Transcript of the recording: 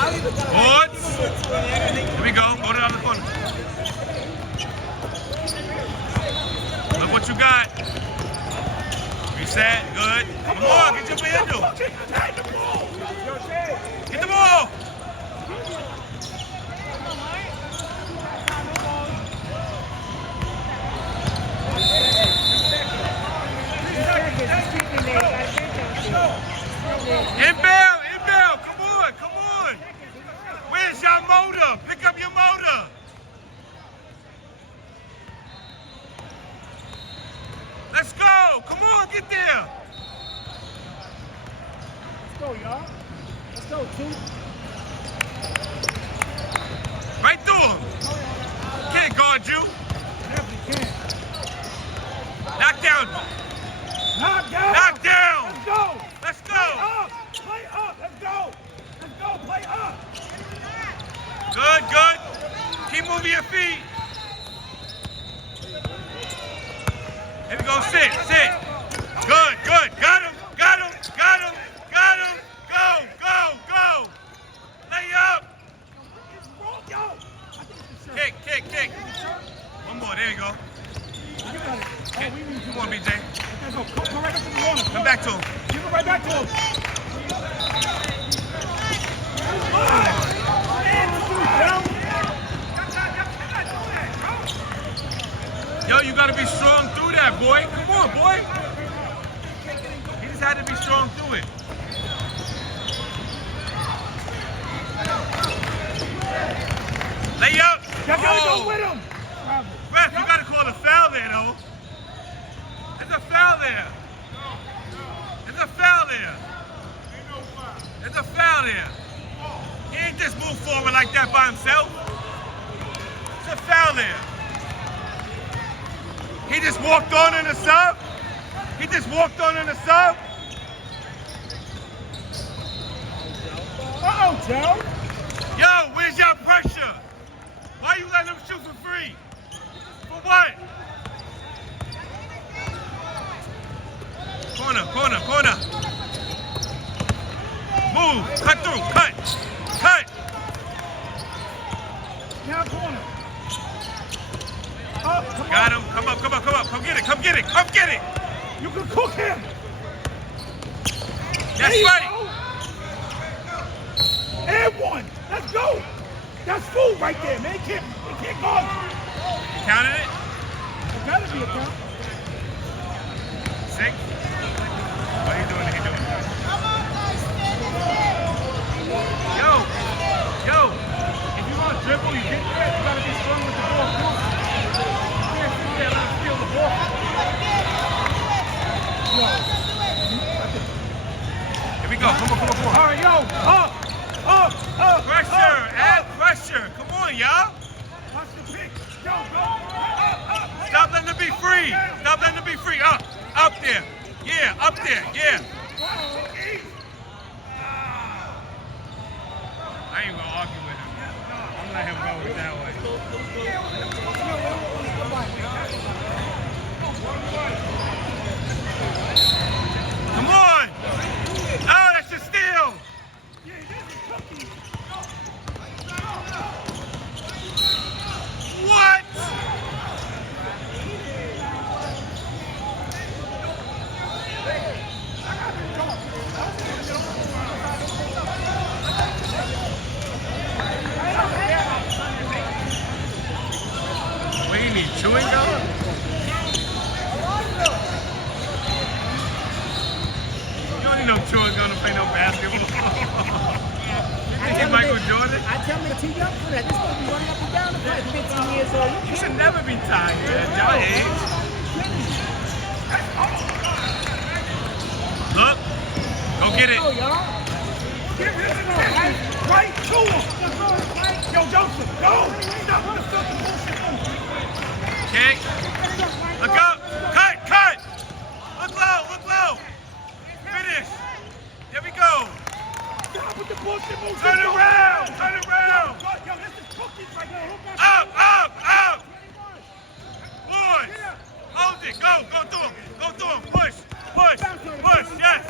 Boards. Here we go. Go to the other corner. Look what you got. Reset. Good. Come on. Get your handle. Get the ball. Inbound. Inbound. Come on. Come on. Where's your motor? Pick up your motor. Let's go. Come on, get there. Let's go, y'all. Let's go, two. Right through him. Can't guard you. Definitely can. Knock down. Knock down. Knock down. Let's go. Let's go. Play up. Play up. Let's go. Let's go. Play up. Good, good. Keep moving your feet. Here we go. Sit, sit. Good, good. Got him, got him, got him, got him. Go, go, go. Lay up. Kick, kick, kick. One more. There you go. Come on, BJ. Go right up to the corner. Come back to him. Give it right back to him. Yo, you gotta be strong through that, boy. Come on, boy. He just had to be strong through it. Lay up. You gotta go with him. Ref, you gotta call a foul there, though. There's a foul there. There's a foul there. There's a foul there. He ain't just move forward like that by himself. There's a foul there. He just walked on in the sub. He just walked on in the sub. Uh-oh, Joe. Yo, where's your pressure? Why you letting him shoot for free? For what? Corner, corner, corner. Move, cut through, cut, cut. Now corner. Up, come Got on. him, come up, come up, come up. Come get it, come get it, come get it. You can cook him. That's right. And one. Let's go. That's food right there, man. He can't go. You counted it? It gotta be a count. 6. What are you doing? He doing? Yo, yo. If you want to dribble, you get there. You gotta be strong with the ball. You can't sit there and let him steal the ball. Yo. Here we go. Come on, come on, come on. All right, yo. Up. Pressure, add pressure. Come on, y'all. Watch the pick. Yo, go. Up. Stop letting them be free. Stop letting them be free. Up there. Yeah, up there. Yeah. I ain't gonna argue with him. I'm gonna let him go with that way. Come on. Oh, that's a steal. What? What do you need, chewing gum? You don't need no chewing gum to play no basketball. You think Michael Jordan? I tell him to tee up for that. This going to be running up and down the court at 15 years old. You should never be tired at your age. Look. Go get it. Go, y'all. Right to him. Yo, Joseph, go. Stop with the fucking bullshit. Kick. Look up. Cut. Look low. Finish. There we go. Stop with the bullshit. Turn around. Yo, this is cookies right now. Up. Boy. Hold it. Go through him. Push. Yes.